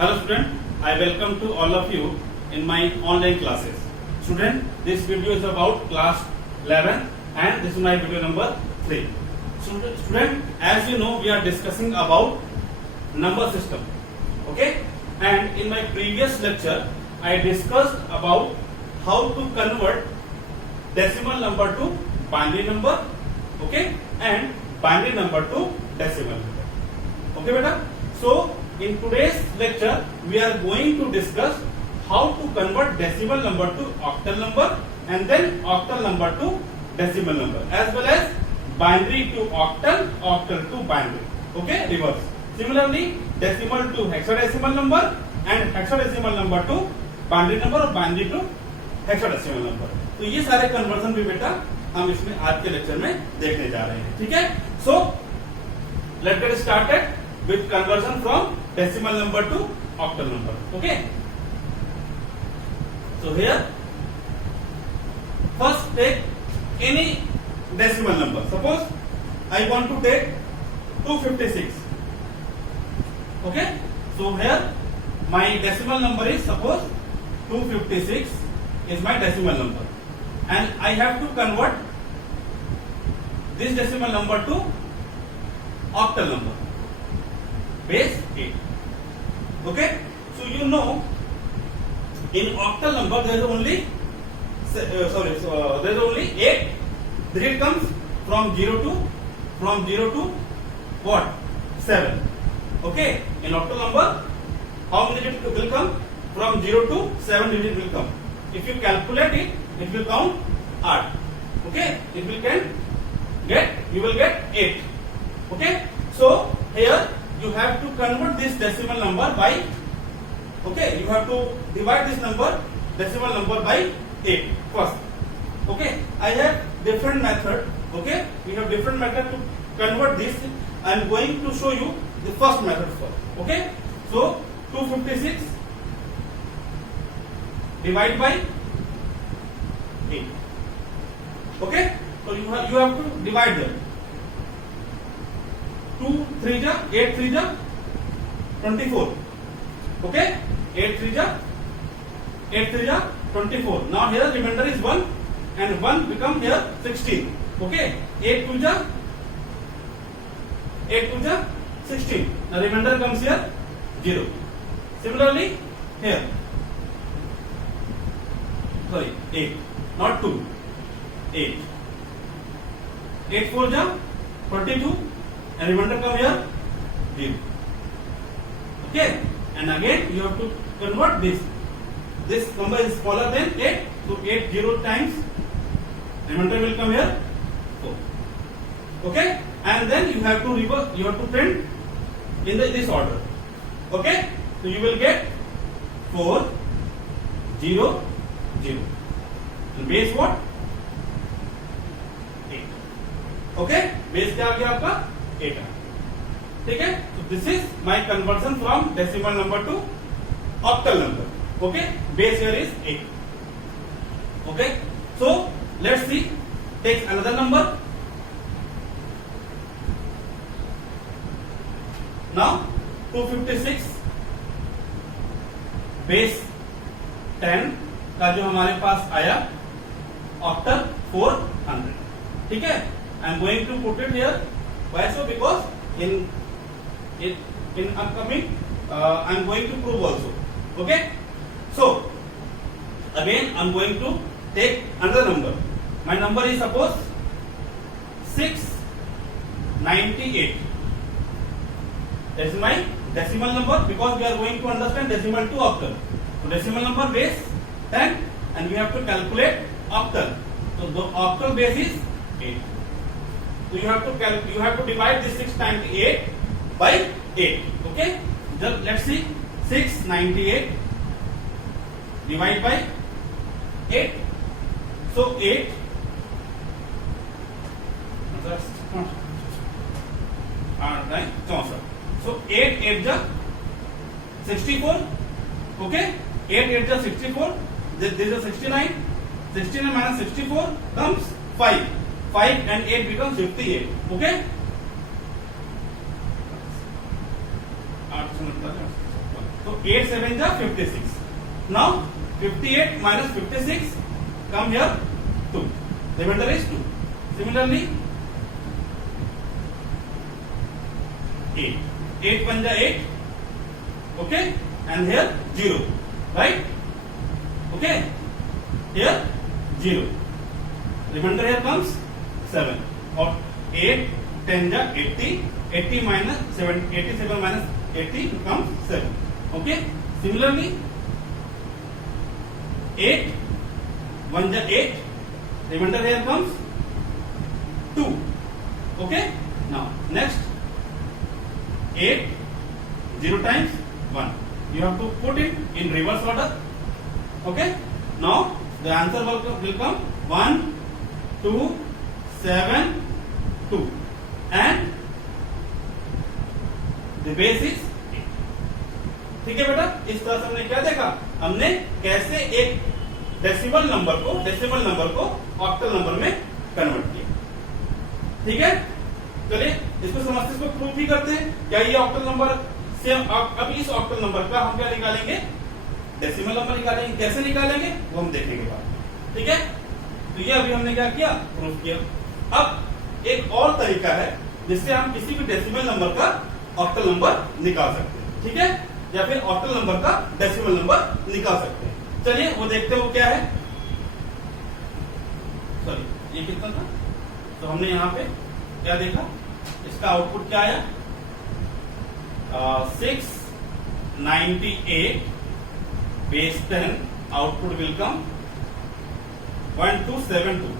Hello student, I welcome to all of you in my online classes. Student, this video is about class 11 and this is my video number 3. Student, as you know, we are discussing about number system. Okay? And in my previous lecture, I discussed about how to convert decimal number to binary number, okay, and binary number to decimal number. Okay, beta? So in today's lecture, we are going to discuss how to convert decimal number to octal number and then octal number to decimal number, as well as binary to octal, octal to binary. Okay, reverse. Similarly, decimal to hexadecimal number and hexadecimal number to binary number और binary to hexadecimal number. तो ये सारे conversion भी बेटा हम इसमें आज के लेक्चर में देखने जा रहे हैं. ठीक है? So let's get started with conversion from decimal number to octal number. Okay? So here, first take any decimal number. Suppose I want to take 256. Okay? So here my decimal number is, suppose 256 is my decimal number, and I have to convert this decimal number to octal number, base 8. Okay? So you know, in octal number there is only there is only 8 digit comes from 0 to what? 7. Okay? In octal number, how many digits will come? From 0 to 7 digits will come. If you calculate it, it will count 8. Okay? You will get 8. Okay? So here you have to convert this decimal number by, okay, you have to divide this number, decimal number by 8 first. Okay? I have different method. Okay? We have different method to convert this. I am going to show you the first method first. Okay? So 256 divide by 8. Okay? So you have to divide them. 2 3 ja 8 3 ja 24. Okay? 8 3 ja 24. Now here remainder is 1 and 1 become here 16. Okay? 8 2 ja 16. Now remainder comes here 0. Similarly here, sorry, 8, not 2, 8. 8 4 ja 42 and remainder come here 0. Okay? And again you have to convert this. This number is smaller than 8, so 8 0 times remainder will come here 4. Okay? And then you have to reverse, you have to print in this order. Okay? So you will get 4 0 0. So base what? 8. Okay? Base क्या आ गया आपका? 8. ठीक है? So this is my conversion from decimal number to octal number. Okay? Base here is 8. Okay? So let's see. Take another number. Now 256 base 10 का जो हमारे पास आया octal 400. ठीक है? I am going to put it here. Why so? Because in upcoming I am going to prove also. Okay? So again I am going to take another number. My number is suppose 698. That is my decimal number, because we are going to understand decimal to octal. So decimal number base 10 and we have to calculate octal. So the octal base is 8. So you have to divide this 698 by 8. Okay? Just let's see, 698 divide by 8. So 8. So 8 8 ja 64. Okay? 8 8 ja 64. This is a 69. 69 minus 64 comes 5. 5 and 8 becomes 58. Okay? So 8 7 जा 56. Now 58 minus 56 come here 2. Remainder is 2. Similarly 8. 8 1 जा 8. Okay, and here 0. Right? Okay. Here 0. Remainder here comes 7. Or 8 10 जा 80. 80 minus 7. 87 minus 80 becomes 7. Okay. Similarly 8 1 ja 8. Remainder here comes 2. Okay. Now next 8 0 times 1. You have to put it in reverse order. Okay. Now the answer will come 1 2 7 2 and the base is 8. ठीक है बेटा, इस तरह से हमने क्या देखा, हमने कैसे एक डेसिमल नंबर को ऑक्टल नंबर में कन्वर्ट किया. ठीक है, चलिए इसको समझते, इसको प्रूफ भी करते हैं. क्या ये ऑक्टल नंबर से अब इस ऑक्टल नंबर का हम क्या निकालेंगे, डेसिमल नंबर निकालेंगे. कैसे निकालेंगे वो हम देखेंगे बाद. ठीक है, तो ये अभी हमने क्या किया, प्रूफ किया. अब एक और तरीका है जिससे हम किसी भी डेसिमल नंबर का ऑक्टल नंबर निकाल सकते हैं. ठीक है, या फिर ऑक्टल नंबर का डेसिमल नंबर निकाल सकते हैं. चलिए वो देखते हैं वो क्या है. सॉरी, ये कितना था, तो हमने यहाँ पे क्या देखा, इसका आउटपुट क्या आया, 698 base 10 output will come 1272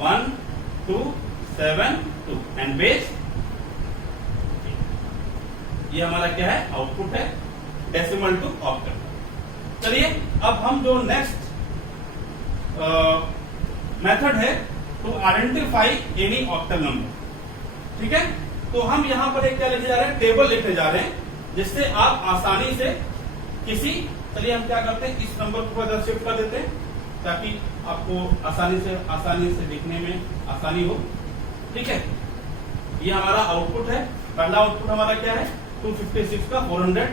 1272 and base. ये हमारा क्या है, आउटपुट है डेसिमल टू ऑक्टल. चलिए अब हम जो नेक्स्ट मेथड है to identify any octal number. ठीक है, तो हम यहां पर एक क्या लिखने जा रहे हैं, टेबल लिखने जा रहे हैं जिससे आप आसानी से किसी, चलिए हम क्या करते हैं, इस नंबर को इधर शिफ्ट कर देते हैं ताकि आपको आसानी से लिखने में आसानी हो. ठीक है, ये हमारा आउटपुट है. पहला आउटपुट हमारा क्या है, 256 का 400,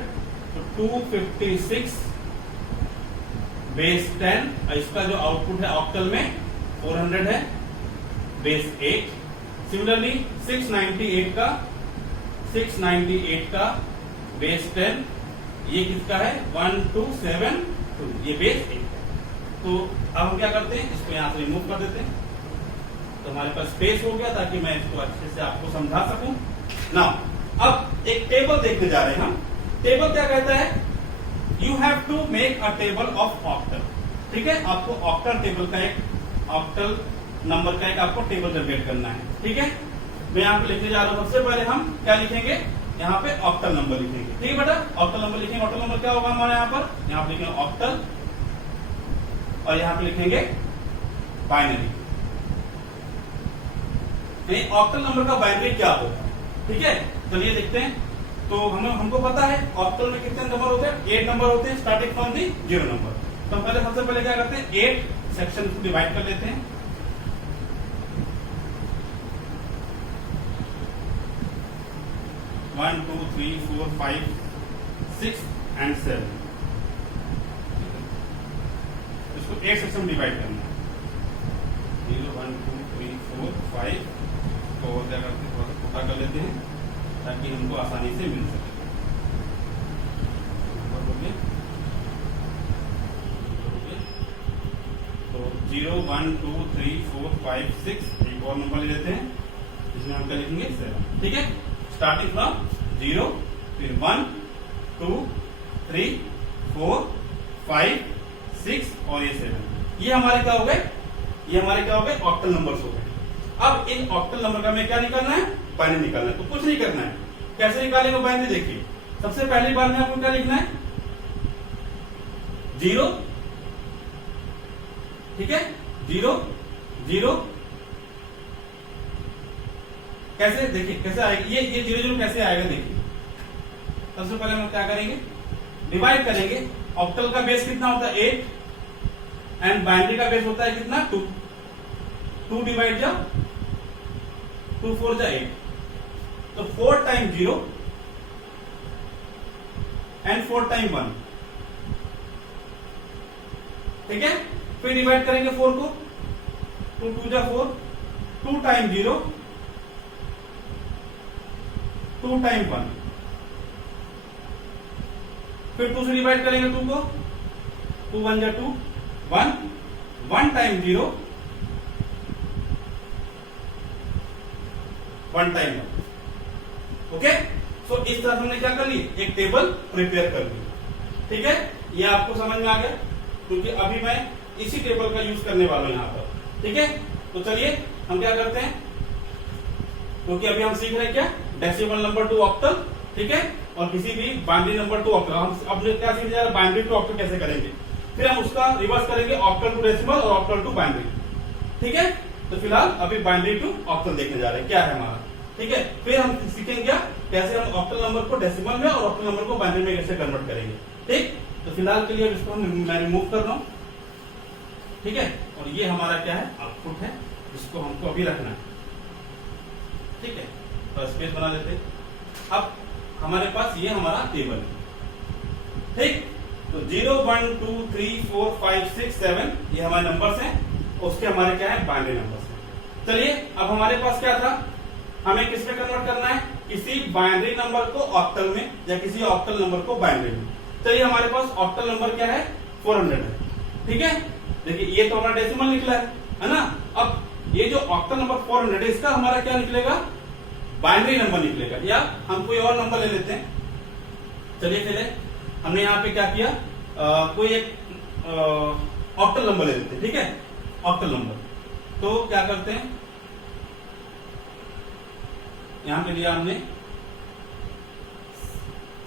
तो 256 बेस 10. इसका जो आउटपुट है ऑक्टल में 400 है, बेस 8. सिमिलरली 698 का बेस 10, ये किसका है, 1272, ये बेस 8. तो अब हम क्या करते हैं, इसको यहां से रिमूव कर देते हैं, तो हमारे पास स्पेस हो गया ताकि मैं इसको अच्छे से आपको समझा सकूं. नाउ अब एक टेबल देखने जा रहे हैं हम. टेबल क्या कहता है, you have to make a table of octal. ठीक है, आपको ऑक्टल टेबल का एक ऑक्टल नंबर का एक आपको टेबल जनरेट करना है. ठीक है, मैं यहाँ पे लिखने जा रहा हूँ. सबसे पहले हम क्या लिखेंगे, यहाँ पे ऑक्टल नंबर लिखेंगे. ठीक है बेटा, ऑक्टल नंबर लिखेंगे. ऑक्टल नंबर क्या होगा हमारे यहाँ पे लिखेंगे ऑक्टल, और यहाँ पे लिखेंगे बाइनरी. ऑक्टल नंबर का बाइनरी क्या होगा. ठीक है, चलिए देखते हैं. तो हमको पता है ऑक्टल में कितने नंबर होते हैं, 8 नंबर होते हैं स्टार्टिंग फ्रॉम दी 0 नंबर. तो पहले सबसे पहले क्या करते हैं, 8 सेक्शन को डिवाइड कर लेते हैं. 1 2 3 4 5 6 and 7. इसको 8 सेक्शन में डिवाइड करना है. 0 1 2 3 4 5 को क्या करते हैं, थोड़ा सा छोटा कर लेते हैं ताकि हमको आसानी से मिल सके. तो 0 1 2 3 4 5 6, एक और नंबर ले लेते हैं जिसमें हम क्या लिखेंगे 7. ठीक है, स्टार्टिंग फ्रॉम 0, फिर 1 2 3 4 5 6 और ये 7. ये हमारे क्या हो गए, ये हमारे क्या हो गए, ऑक्टल नंबर्स हो गए. अब इन ऑक्टल नंबर का हमें क्या निकालना है, बाइनरी निकालना है. तो कुछ नहीं करना है. कैसे निकालेंगे बाइनरी, देखिए सबसे पहली बार में आपको क्या लिखना है, 0. ठीक है, 0 0. कैसे, देखिए कैसे आएगा ये 0 0 कैसे आएगा. देखिए सबसे पहले हम क्या करेंगे, डिवाइड करेंगे. ऑक्टल का बेस कितना होता है, 8, एंड बाइनरी का बेस होता है कितना, 2. 2 डिवाइड जा 2 4 जा 8, तो 4 टाइम 0 एंड 4 टाइम 1, ठीक है। फिर डिवाइड करेंगे 4 को, 2 2 जा 4, 2 टाइम 0, 2 टाइम 1, फिर 2 से डिवाइड करेंगे 2 को, 2 1 जा 2, 1 1 टाइम 0, 1 टाइम 1, ओके। सो इस तरह हमने क्या कर ली, एक टेबल प्रिपेयर कर ली, ठीक है। ये आपको समझ में आ गया, क्योंकि अभी मैं इसी टेबल का यूज करने वाला हूं यहां पर, ठीक है। तो चलिए हम क्या करते हैं, क्योंकि अभी हम सीख रहे हैं क्या, डेसिमल नंबर टू ऑक्टल, ठीक है, और किसी भी बाइनरी नंबर टू ऑक्टल। हम अब क्या सीख रहे हैं, बाइनरी टू ऑक्टल कैसे करेंगे, फिर हम उसका रिवर्स करेंगे ऑक्टल टू डेसिमल और ऑक्टल टू बाइनरी, ठीक है। तो फिलहाल अभी बाइनरी टू ऑक्टल देखने जा रहे हैं क्या है हमारा, ठीक है। फिर हम सीखेंगे क्या, कैसे हम ऑक्टल नंबर को डेसिमल में और ऑक्टल नंबर को बाइनरी में कैसे कन्वर्ट करेंगे, ठीक। तो फिलहाल के लिए इसको मैं रिमूव कर रहा हूं, ठीक है। और ये हमारा क्या है, आउटपुट है, इसको हमको अभी रखना है, ठीक है। तो स्पेस बना देते हैं। अब हमारे पास ये हमारा टेबल है, ठीक। तो 0 1 2 3 4 5 6 7 ये हमारे नंबर्स हैं, उसके हमारे क्या है, बाइनरी नंबर्स हैं। चलिए अब हमारे पास क्या था, हमें किस में कन्वर्ट करना है, किसी बाइनरी नंबर को ऑक्टल में या किसी ऑक्टल नंबर को बाइनरी में। चलिए हमारे पास ऑक्टल नंबर क्या है, 400 है, ठीक है। देखिए ये तो हमारा डेसिमल निकला है ना। अब ये जो ऑक्टल नंबर 400 है, इसका हमारा क्या निकलेगा, बाइनरी नंबर निकलेगा, या हम कोई और नंबर ले लेते हैं। चलिए चलिए हमने यहाँ पे क्या किया, कोई एक ऑक्टल नंबर ले लेते हैं, ठीक है, ऑक्टल नंबर। तो क्या करते हैं, यहां पे लिया हमने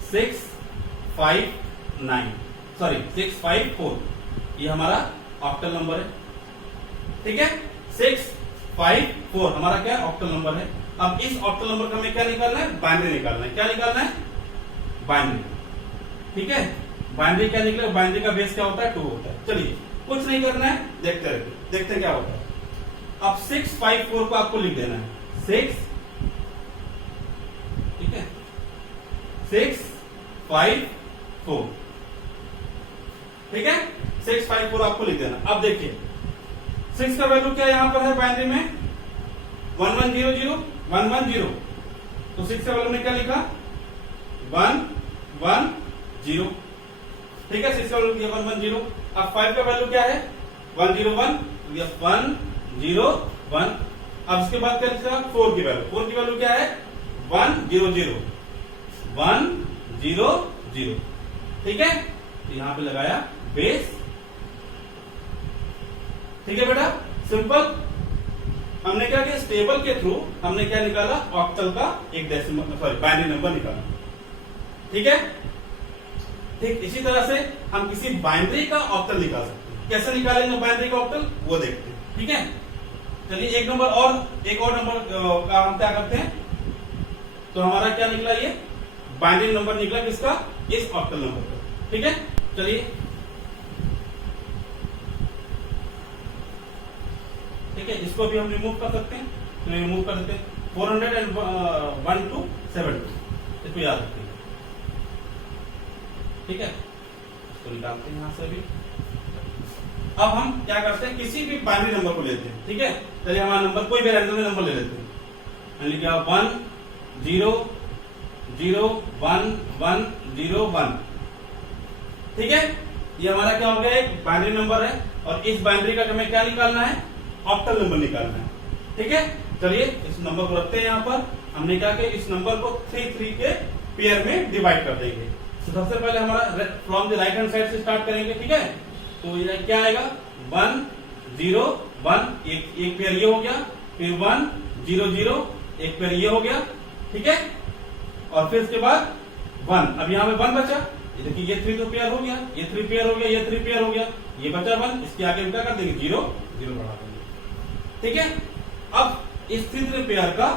654, ये हमारा ऑक्टल नंबर है, ठीक है। 654 हमारा क्या ऑक्टल नंबर है। अब इस ऑक्टल नंबर का हमें क्या निकालना है, बाइनरी निकालना है। क्या निकालना है, बाइनरी, ठीक है। बाइनरी क्या निकलेगा, बाइनरी का बेस क्या होता है, 2 होता है। चलिए कुछ नहीं करना है, देखते रहते, देखते हैं क्या होता है। अब 654 को आपको लिख देना है, 6, ठीक है, 654, ठीक है, 654 आपको लिख देना। अब देखिए 6 का वैल्यू क्या यहां पर है बाइनरी में, 1100 110, तो 6 का वैल्यू में क्या लिखा, 110, ठीक है। 6 का वैल्यू दिया 110। अब 5 का वैल्यू क्या है, 101, 101। अब इसके बाद क्या लिखा, 4 की वैल्यू, 4 की वैल्यू क्या है, 100, 100, ठीक है। तो यहां पे लगाया बेस, ठीक है बेटा, सिंपल। हमने क्या किया, इस टेबल के थ्रू हमने क्या निकाला, ऑक्टल का एक डेसिमल सॉरी बाइनरी नंबर निकाला, ठीक है। ठीक इसी तरह से हम किसी बाइनरी का ऑक्टल निकाल सकते हैं। कैसे निकालेंगे बाइनरी का ऑक्टल, वो देखते हैं, ठीक है। चलिए एक नंबर और, एक और नंबर का हम क्या करते हैं, तो हमारा क्या निकला, ये बाइनरी नंबर निकला किसका, इस ऑक्टल नंबर का, ठीक है। चलिए ठीक है, इसको भी हम रिमूव कर सकते हैं, तो रिमूव कर देते हैं। 401 to 72, इसको याद रखिए, ठीक है। इसको निकालते हैं यहां से भी। अब हम क्या करते हैं, किसी भी बाइनरी नंबर को लेते हैं, ठीक है। चलिए हमारा नंबर कोई भी रैंडम नंबर ले लेते हैं, मान लीजिए 1 0 0 1 1 0 1, ठीक है। ये हमारा क्या हो गया, एक बाइनरी नंबर है, और इस बाइनरी का हमें क्या निकालना है, ऑक्टल नंबर निकालना है, ठीक है। चलिए इस नंबर को रखते हैं यहां पर। हमने क्या किया, इस नंबर को 3 3 के पेयर में डिवाइड कर देंगे। तो सबसे पहले हमारा from the right hand side से स्टार्ट करेंगे, ठीक है। तो ये क्या आएगा, 1 0 1, एक पेयर ये हो गया, फिर 1 0 0, एक पेयर ये हो गया, ठीक है। और फिर इसके बाद 1, अब यहाँ पे 1 बचा, ये देखिए ये 3 तो पेयर हो गया, ये 3 पेयर हो गया, ये 3 पेयर हो गया, ये बचा 1, इसके आगे हम क्या कर देंगे, 0 0 बढ़ा देंगे, ठीक है। अब इस 3 पेयर का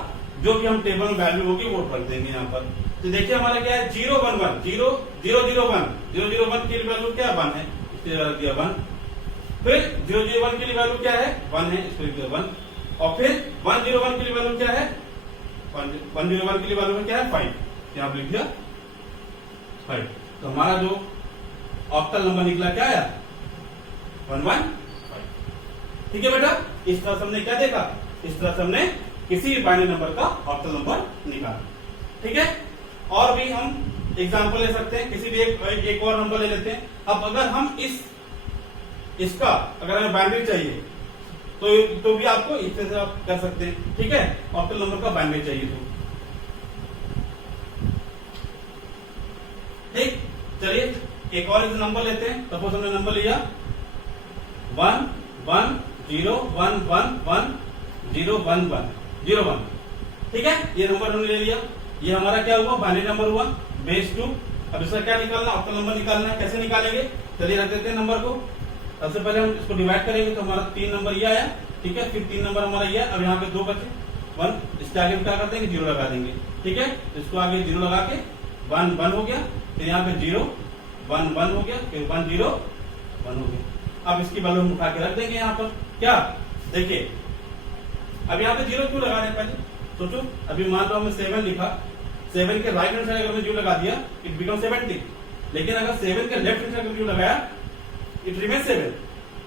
जो भी हम टेबल में वैल्यू होगी वो रख देंगे यहाँ पर। तो देखिए हमारा क्या है, 0 1 1 0 0 0 1 0 0 1 की वैल्यू क्या 1 है, इसलिए रख दिया 1। फिर 0 0 1 के लिए वैल्यू क्या है, 1 है, इसको लिख दिया 1। और फिर 1 0 1 के लिए वैल्यू क्या है, 1 0 1 के लिए वैल्यू क्या है 5, यहाँ लिख दिया 5, तो हमारा जो ऑक्टल नंबर निकला क्या आया 115। ठीक है बेटा, इस तरह से हमने क्या देखा, इस तरह से हमने किसी भी बाइनरी नंबर का ऑक्टल नंबर निकाला। ठीक है, और भी हम एग्जांपल ले सकते हैं, किसी भी एक और नंबर ले लेते हैं। अब अगर हम इसका अगर हमें बाइनरी चाहिए तो भी आपको इस तरह से आप कर सकते हैं। ठीक है, ऑक्टल नंबर का बाइनरी चाहिए तो ठीक। चलिए एक और नंबर लेते हैं। सपोज हमने नंबर लिया 1 1 0 1 1 1 0 1 1 0 1। ठीक है, ये नंबर हमने ले लिया। ये हमारा क्या हुआ, बाइनरी नंबर हुआ बेस 2। अब इसका क्या निकालना, ऑक्टल नंबर निकालना है। कैसे निकालेंगे, चलिए रख देते हैं नंबर को। सबसे पहले हम इसको डिवाइड करेंगे तो हमारा 3 नंबर ये आया। ठीक है, फिर 3 नंबर हमारा ये। अब यहाँ पे 2 बचे 1, इसके आगे क्या कर देंगे 0 लगा देंगे। ठीक है, इसको आगे 0 लगा के 1 1 हो गया, फिर यहाँ पे 0 1 1 हो गया, फिर 1 0 1 हो गया। अब इसकी वैल्यू हम उठा के रख देंगे यहाँ पर। क्या देखिए, अब यहाँ पे 0 क्यों लगा रहे हैं पहले सोचो। अभी मान लो हमने 7 लिखा, 7 के राइट हैंड साइड अगर 0 लगा दिया इट बिकम 70। लेकिन अगर 7 के लेफ्ट हैंड साइड 0 लगाया इट रिमेन 7।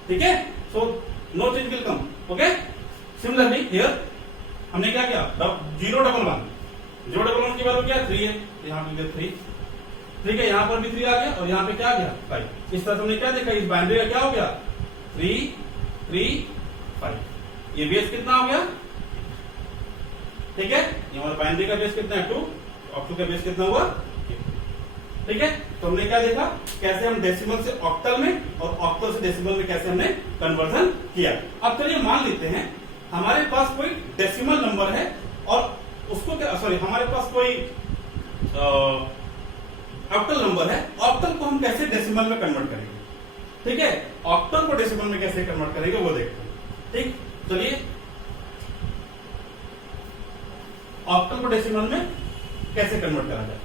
ठीक है, so no change will come. Okay, similarly here हमने क्या किया 0 1 1 0 1 1 की वैल्यू क्या 3 है, यहाँ पे 3। ठीक है, यहाँ पर भी 3 आ गया और यहाँ पे क्या आ गया 5। इस तरह से हमने क्या देखा, इस बाइनरी का क्या हो गया 3 3 5। ये बेस कितना हो गया, ठीक है, ये हमारा बाइनरी का बेस कितना है 2, ऑक्टल का बेस कितना हुआ। ठीक है, तो हमने क्या देखा, कैसे हम डेसिमल से ऑक्टल में और ऑक्टल से डेसिमल में कैसे हमने कन्वर्जन किया। अब चलिए मान लेते हैं हमारे पास कोई डेसिमल नंबर है और उसको क्या, सॉरी, हमारे पास कोई ऑक्टल नंबर है। ऑक्टल को हम कैसे डेसिमल में कन्वर्ट करेंगे। ठीक है, ऑक्टल को डेसिमल में कैसे कन्वर्ट करेंगे वो देखते हैं। ठीक, चलिए ऑक्टल को डेसिमल में कैसे कन्वर्ट करा जाए।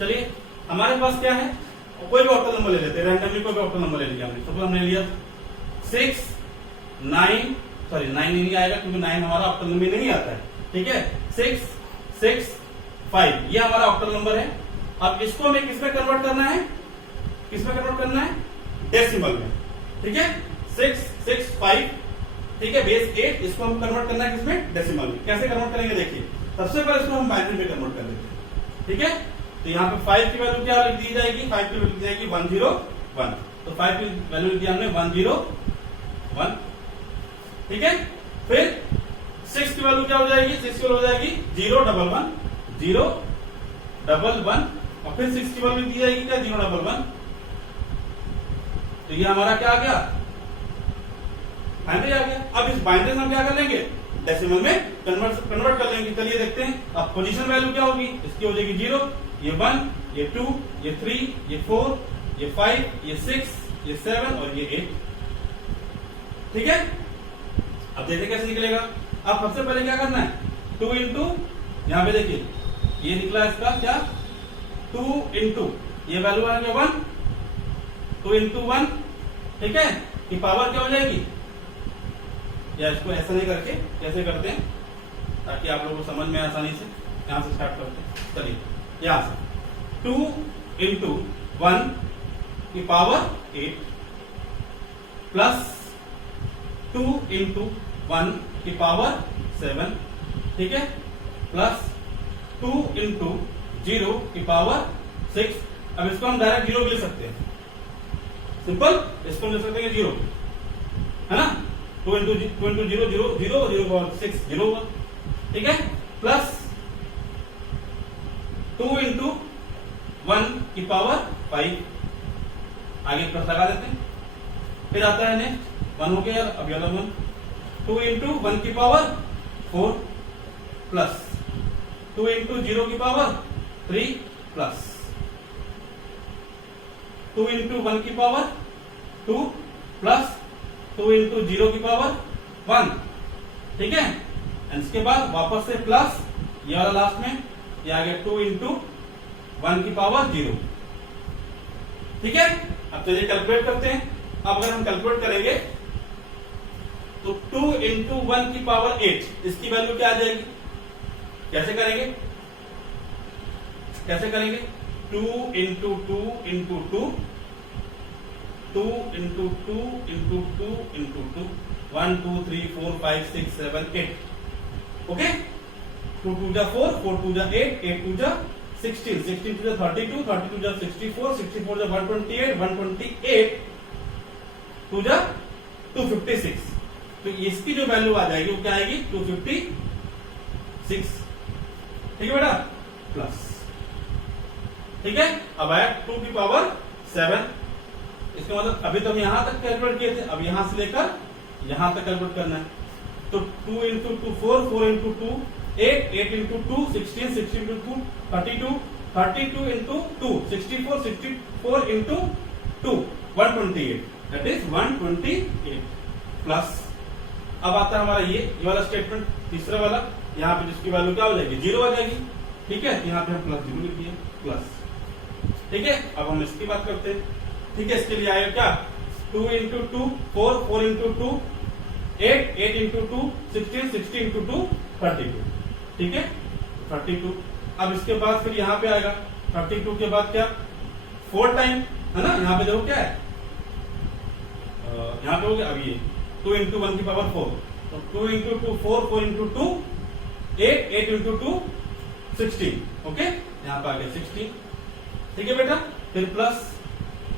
चलिए हमारे पास क्या है, कोई भी ऑक्टल नंबर ले लेते हैं, रैंडमली कोई भी ऑक्टल नंबर ले लिया हमने। सपोज हमने लिया 6 9, सॉरी 9 नहीं आएगा क्योंकि 9 हमारा ऑक्टल नंबर नहीं आता है। ठीक है, 6 6 5 ये हमारा ऑक्टल नंबर है। अब इसको हमें किसमें कन्वर्ट करना है, किसमें कन्वर्ट करना है, डेसिमल में। ठीक है, 6 6 5। ठीक है, बेस 8, इसको हम कन्वर्ट करना है किसमें, डेसिमल में। कैसे कन्वर्ट करेंगे देखिए, सबसे पहले इसको हम बाइनरी में कन्वर्ट कर देते हैं। ठीक है, तो यहाँ पे 5 की वैल्यू क्या लिख दी जाएगी, 5 की वैल्यू लिख दी जाएगी 1 0 1। तो 5 की वैल्यू लिख दिया हमने 1 0 1। ठीक है, फिर 6 की वैल्यू क्या हो जाएगी, 6 की वैल्यू हो जाएगी 0 1 1 0 1 1 और फिर 6 की वैल्यू दी जाएगी क्या 0 1 1। तो ये हमारा क्या आ गया, बाइनरी आ गया। अब इस बाइनरी से हम क्या कर लेंगे, डेसिमल में कन्वर्ट कर लेंगे। चलिए देखते हैं। अब पोजीशन वैल्यू क्या होगी, इसकी हो जाएगी 0, ये 1, ये 2, ये 3, ये 4, ये 5, ये 6, ये 7 और ये 8। ठीक है, अब देखते कैसे निकलेगा। अब सबसे पहले क्या करना है, 2 इंटू, यहां पे देखिए ये निकला इसका क्या 2 इंटू, ये वैल्यू आ गया 1, 2 इंटू 1। ठीक है, कि पावर क्या हो जाएगी, या इसको ऐसा नहीं करके कैसे करते हैं ताकि आप लोगों को समझ में आसानी से, यहां से स्टार्ट करते हैं। चलिए यहां से 2 इंटू 1 की पावर 8 प्लस 2 इंटू 1 की पावर 7। ठीक है, प्लस 2 इंटू 0 की पावर 6। अब इसको हम डायरेक्ट 0 भी ले सकते हैं, सिंपल, इसको ले सकते हैं 0, है ना। 2 इंटू 0 0 0 0 6 0 होगा। ठीक है, प्लस 2 इंटू 1 की पावर 5, आगे प्लस लगा देते हैं। फिर आता है नेक्स्ट 1 हो गया, अब वाला 1, 2 इंटू 1 की पावर 4 प्लस 2 इंटू 0 की पावर 3 प्लस 2 इंटू 1 की पावर 2 प्लस 2 इंटू 0 की पावर 1। ठीक है, इसके बाद वापस से प्लस ये वाला लास्ट में, ये आ गया 2 इंटू 1 की पावर 0। ठीक है, अब चलिए कैलकुलेट करते हैं। अब अगर हम कैलकुलेट करेंगे तो 2 इंटू 1 की पावर 8, इसकी वैल्यू क्या आ जाएगी, कैसे करेंगे, कैसे करेंगे, 2 into 2 into 2, 2 into 2 into 2 into 2, 1 2 3 4 5 6 7 8. Okay, 2 2 जा 4, 4 2 जा 8, 8 2 जा 16, 16 2 जा 32, 32 जा 64, 64 जा 128, 128 2 जा 256. तो इसकी जो वैल्यू आ जाएगी वो क्या आएगी? 256. ठीक है बेटा, प्लस. ठीक है, अब आया 2 की पावर 7. इसका मतलब अभी तो हम यहां तक कैलकुलेट किए थे, अब यहां से लेकर यहां तक कैलकुलेट करना है. तो 2 into 2 4, 4 into 2 8, 8 into 2 16, 16 into 2 32, 32 into 2 64, 64 into 2 128. That is 128 plus. अब आता है हमारा ये वाला स्टेटमेंट, तीसरा वाला. यहाँ पे जिसकी वैल्यू क्या हो जाएगी? 0 आ जाएगी. ठीक है, यहाँ पे हम प्लस 0 लिख दिए, प्लस. ठीक है, अब हम इसकी बात करते हैं. ठीक है, इसके लिए आएगा क्या? 2 into 2 4, 4 into 2 8, 8 into 2 16, 16 into 2 32. ठीक है, 32. अब इसके बाद फिर यहाँ पे आएगा 32 के बाद क्या? 4 टाइम, है ना? यहाँ पे देखो क्या है, यहाँ पे हो गया. अब ये 2 into 1 की पावर 4, तो 2 into 2 4, 4 into 2 8, 8 into 2 16. ओके, यहाँ पे आ गया 16. ठीक है बेटा, फिर प्लस.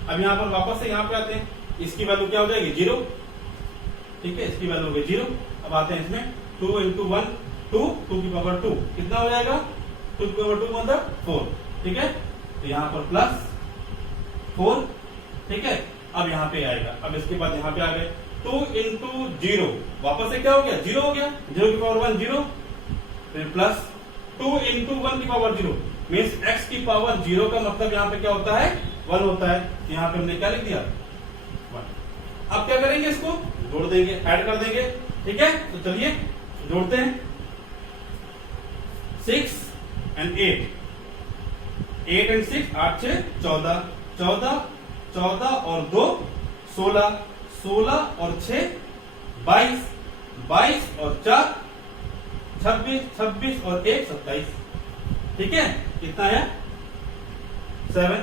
अब यहाँ पर वापस से यहाँ पे आते हैं. इसकी वैल्यू क्या हो जाएगी? 0. ठीक है, इसकी वैल्यू हो गई 0. अब आते हैं इसमें 2 into 1 2, 2 की पावर 2 कितना हो जाएगा? 2 की पावर 2 मतलब 4. ठीक है, तो यहाँ पर प्लस 4. ठीक है, अब यहाँ पे आएगा. अब इसके बाद यहाँ पे आ गए 2 into 0, वापस से क्या हो गया? 0 हो गया. 0 की पावर 1 0, फिर प्लस 2 into 1 की पावर 0 मीन्स x की पावर 0 का मतलब यहाँ पे क्या होता है? 1 होता है. यहाँ पे हमने क्या लिख दिया? 1. अब क्या करेंगे? इसको जोड़ देंगे, ऐड कर देंगे. ठीक है, तो चलिए जोड़ते हैं. 6 and 8, 8 and 6 8 6 14, 14 14 और 2 16, 16 और 6 22, 22 और 4 26, 26 और 1 27. ठीक है, कितना आया? 7.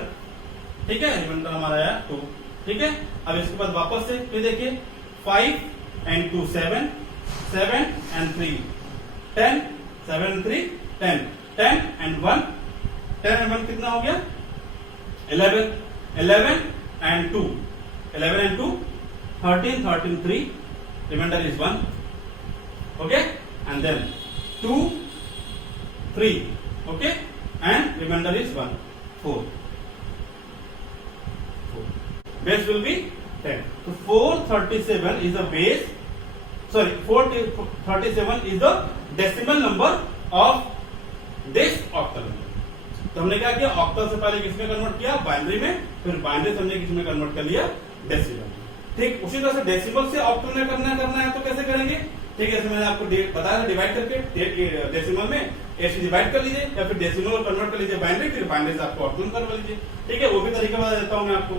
ठीक है, रिमाइंडर हमारा आया 2. ठीक है, अब इसके बाद वापस से फिर देखिए 5 and 2 7, 7 and 3 10, 7 and 3 10, 10 and 1, 10 and 1 कितना हो गया? 11, 11 and 2, 11 and 2 13, 13 3, remainder is 1. Okay, and then 2 3, okay, and remainder is 1 4. Base will be 10. So 437 is the base. Sorry, 437 is the decimal number of this octal. तो हमने क्या किया? Octal से पहले किसमें कन्वर्ट किया? बाइनरी में. फिर बाइनरी से हमने किसमें कन्वर्ट कर लिया? डेसिमल. ठीक उसी तरह से डेसिमल से ऑक्टल में करना है तो कैसे करेंगे? ठीक है, मैंने आपको बताया डिवाइड करके डेसिमल में ए से डिवाइड कर लीजिए या फिर डेसिमल में कन्वर्ट कर लीजिए बाइनरी, फिर बाइनरी से आपको ऑक्टल करवा लीजिए. ठीक है, वो भी तरीका बता देता हूं मैं आपको.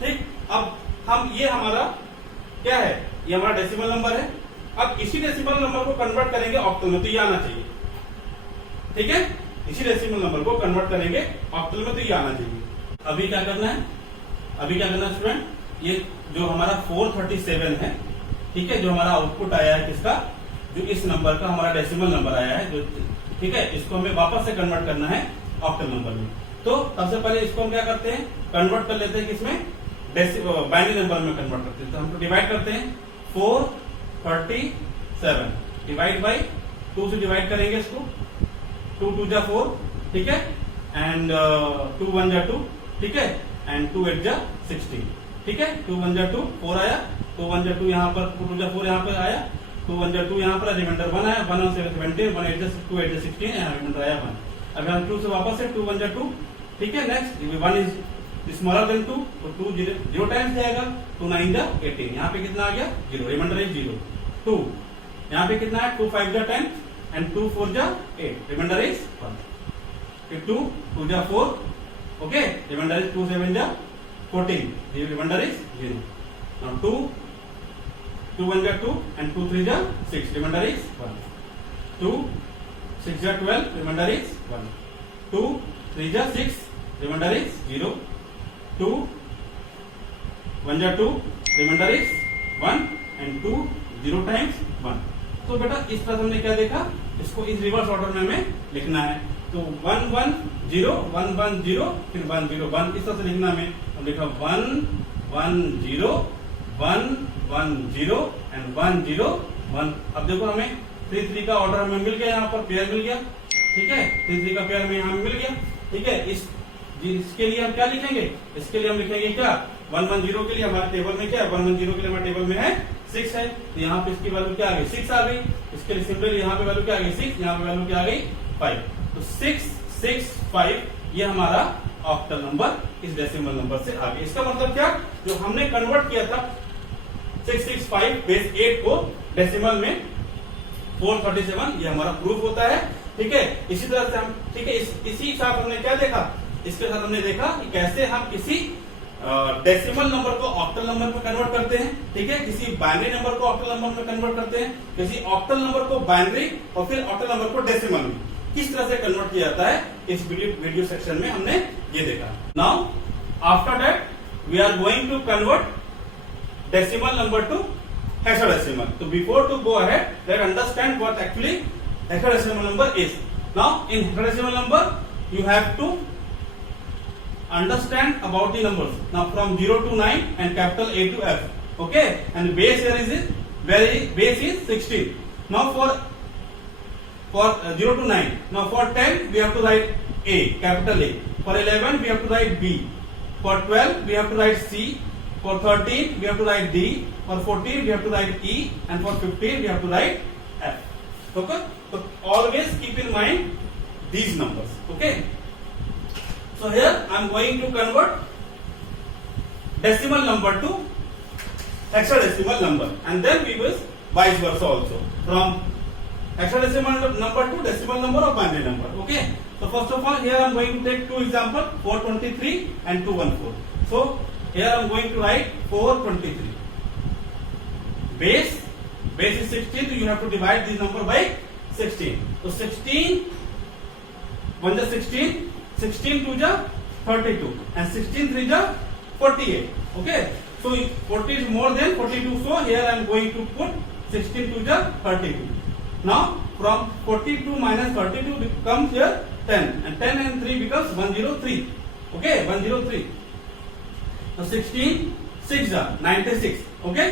ठीक, अब हम ये हमारा क्या है? ये हमारा डेसिमल नंबर है. अब इसी डेसिमल नंबर को कन्वर्ट करेंगे ऑक्टल में, तो ये आना चाहिए. ठीक है, इसी डेसिमल नंबर को कन्वर्ट करेंगे ऑक्टल में, तो ये आना चाहिए. अभी क्या करना है? अभी क्या करना है स्टूडेंट? ये जो हमारा 437 है, ठीक है, जो हमारा आउटपुट आया है किसका? जो इस नंबर का हमारा डेसिमल नंबर आया है, जो ठीक है, इसको हमें वापस से कन्वर्ट करना है ऑक्टल नंबर में. तो सबसे पहले इसको हम क्या करते हैं? कन्वर्ट कर लेते हैं किसमें? बाइनरी नंबर में कन्वर्ट करते हैं. तो हम डिवाइड करते हैं 437 डिवाइड बाई 2 से डिवाइड करेंगे इसको. 2 2 जा 4, ठीक है, एंड 2 1 जा 2, ठीक है, एंड 2 8 जा 16. ठीक है, 2 1 जा 2 4 आया, 2 1 जा 2 यहाँ पर, 2 2 जा 4 यहाँ पर आया, 2 1 जा 2 यहाँ पर, रिमाइंडर 1 आया, 1 1 7 17, 1 8 जा 2 8 जा 16, यहाँ रिमाइंडर आया 1. अब हम 2 से वापस से 2 1 जा 2, ठीक है. नेक्स्ट 1 इज स्मॉलर देन 2, तो 2 0 टाइम्स जाएगा, 2 9 जा 18, यहाँ पे कितना आ गया? 0, रिमाइंडर इज 0. 2 यहाँ पे कितना है? 2 5 जा 10 एंड 2 4 जा 8, रिमाइंडर इज 1. फिर 2 2 जा 4, ओके, रिमाइंडर इज 2 7 जा 14, रिमाइंडर इज 0. नाउ 2 2 1 जा 2 and 2 3 जा 6, रिमाइंडर इज 1. 2 6 जा 12, रिमाइंडर इज 1. 2 3 जा 6, remainder is 0, 2, 1 जा 2, remainder is 1 and 2 0 times 1. तो बेटा इस तरह हमने क्या देखा, इसको इस रिवर्स ऑर्डर में हमें लिखना है। तो 1 1 0 1 1 0 फिर 1 0 1 इस तरह से लिखना हमें। हम लिखा 1 1 0 1 1 0 एंड 1 0 1। अब देखो हमें 3 3 का ऑर्डर हमें मिल गया, यहाँ पर पेयर मिल गया, ठीक है, 3 3 का पेयर हमें यहाँ मिल गया, ठीक है। इसके लिए हम क्या लिखेंगे, इसके लिए हम लिखेंगे क्या 1 1 0 के लिए हमारे टेबल में क्या है, 1 1 0 के लिए हमारे टेबल में है 6 है, तो यहाँ पे इसकी वैल्यू क्या आ गई 6 आ गई। इसके लिए सिंपली यहाँ पे वैल्यू क्या आ गई 6, यहाँ पे वैल्यू क्या आ गई 5। तो 6 6 5 ये हमारा ऑक्टल नंबर इस डेसिमल नंबर से आ गया। इसका मतलब क्या, जो हमने कन्वर्ट किया था 665 बेस 8 को डेसिमल में 437, ये हमारा प्रूफ होता है, ठीक है। इसी तरह से हम, ठीक है, इसी साथ हमने क्या देखा, इसके साथ हमने देखा कि कैसे हम किसी डेसिमल नंबर को ऑक्टल नंबर में कन्वर्ट करते हैं, ठीक है, किसी बाइनरी नंबर को ऑक्टल नंबर में कन्वर्ट करते हैं, किसी ऑक्टल नंबर को बाइनरी और फिर ऑक्टल नंबर को डेसिमल में किस तरह से कन्वर्ट किया जाता है, इस वीडियो सेक्शन में हमने ये देखा। Now after that we are going to convert decimal number to hexadecimal. तो before to go ahead let understand what actually hexadecimal number is. Now in hexadecimal number you have to understand about the numbers. Now from 0 to 9 and capital A to F. Okay, and the base here is base is 16. Now for 0 to 9. Now for 10 we have to write A, capital A. For 11 we have to write B. For 12 we have to write C. For 13 we have to write D. For 14 we have to write E, and for 15 we have to write F. Okay, so always keep in mind these numbers. Okay. So here I am going to convert decimal number to hexadecimal number, and then we will vice versa also from hexadecimal number to decimal number or binary number. Okay. So first of all, here I am going to take two examples, 423 and 214. So here I am going to write 423. Base is 16, so you have to divide this number by 16. So 16 1 is 16. 16 2 is 32 and 16 3 is 48. Okay, so 40 is more than 42, so here I am going to put 16 2 is 32. Now from 42 minus 32 becomes here 10, and 10 and 3 becomes 103. Okay, 103. Now 16 6 is 96. Okay,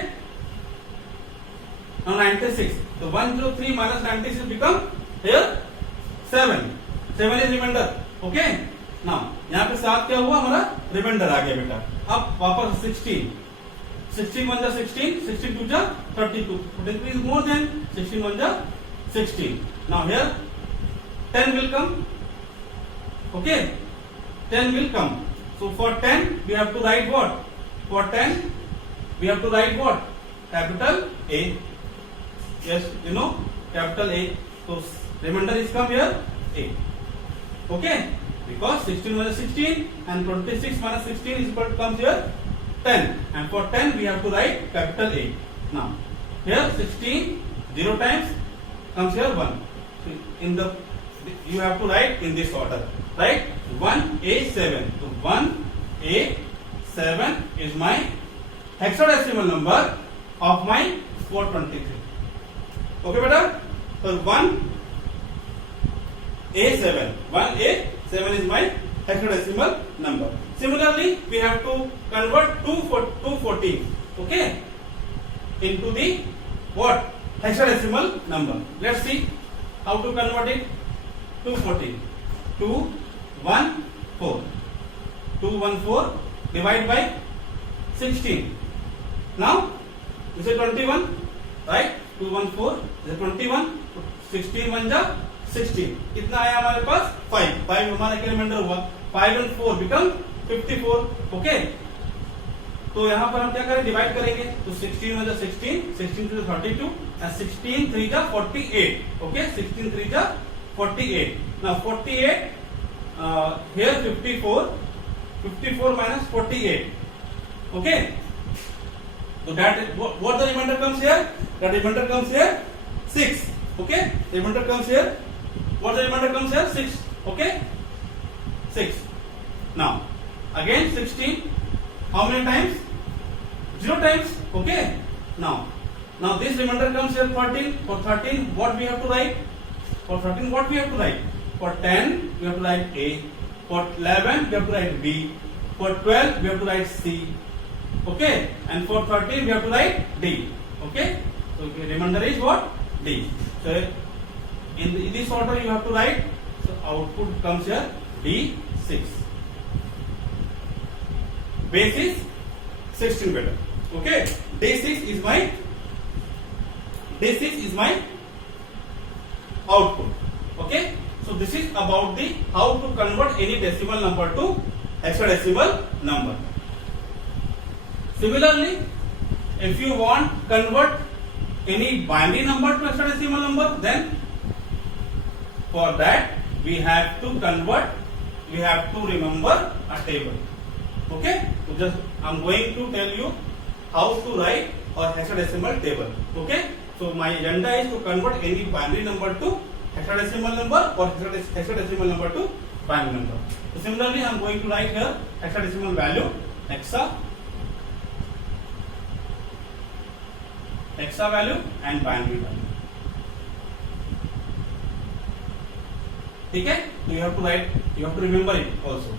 now 96, so 103 minus 96 become here 7 is remainder. Okay, now यहाँ पे 7 क्या हुआ, हमारा reminder आ गया बेटा। अब वापस 16 1 जा 16, 16 2 जा 32, 33 is more than 16 1 जा 16. Now here 10 will come. Okay, 10 will come. So for 10 we have to write what? For 10 we have to write what? Capital A. Yes, you know, capital A. So remainder is come here A. Okay, because 16 minus 16 and 26 minus 16 is equal to comes here 10, and for 10 we have to write capital A. Now here 16 0 times comes here 1. So in the you have to write in this order, right? 1A7. So 1A7 is my hexadecimal number of my 423. Okay beta, so 1A7 is my hexadecimal number. Similarly, we have to convert 214, okay, into the what? Hexadecimal number. Let's see how to convert it. 214, 214, 214 divided by 16. Now this is 21, right? 214 is 21. 16 1 जा 16, कितना आया हमारे पास 5 हमारा reminder हुआ, 5 and 4 become 54. Okay, तो यहाँ पर हम क्या करें, डिवाइड करेंगे। तो 16 1 जा 16, 16 2 जा 32 and 16 3 जा 48. ओके, 16 3 जा 48. Now 48 here 54 minus 48. Okay, so that what the remainder comes here? The remainder comes here 6. Okay, the remainder comes here. What the remainder comes here? 6. Okay, 6. Now again 16, how many times? 0 times. Okay. Now this remainder comes here 13. For 13 what we have to write? For 13 what we have to write? For 10 we have to write A. For 11 we have to write B. For 12 we have to write C. Okay. And for 13 we have to write D. Okay. So the remainder is what? D. So in this order you have to write. So output comes here D6. Base is 16 better. Okay. D6 is my output. Okay. So this is about the how to convert any decimal number to hexadecimal number. Similarly, if you want convert any binary number to hexadecimal number, then for that we have to remember a table. Okay. So just I'm going to tell you how to write a hexadecimal table. Okay. So my agenda is to convert any binary number to hexadecimal number or hexadecimal number to binary number. So similarly, I am going to write here hexadecimal value, hexa value and binary value. ठीक है? So you have to remember it also.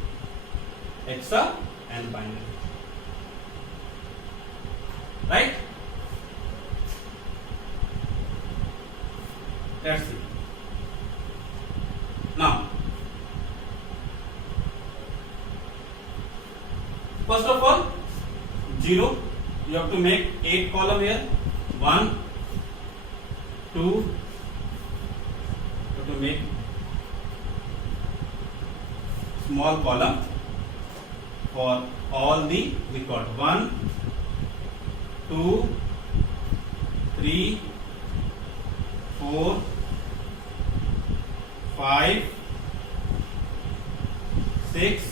Hexa and binary. Right? Let's see. Now, first of all, 0. You have to make 8 column here. 1, 2. You have to make small column for all the record. 1, 2, 3, 4, 5, 6,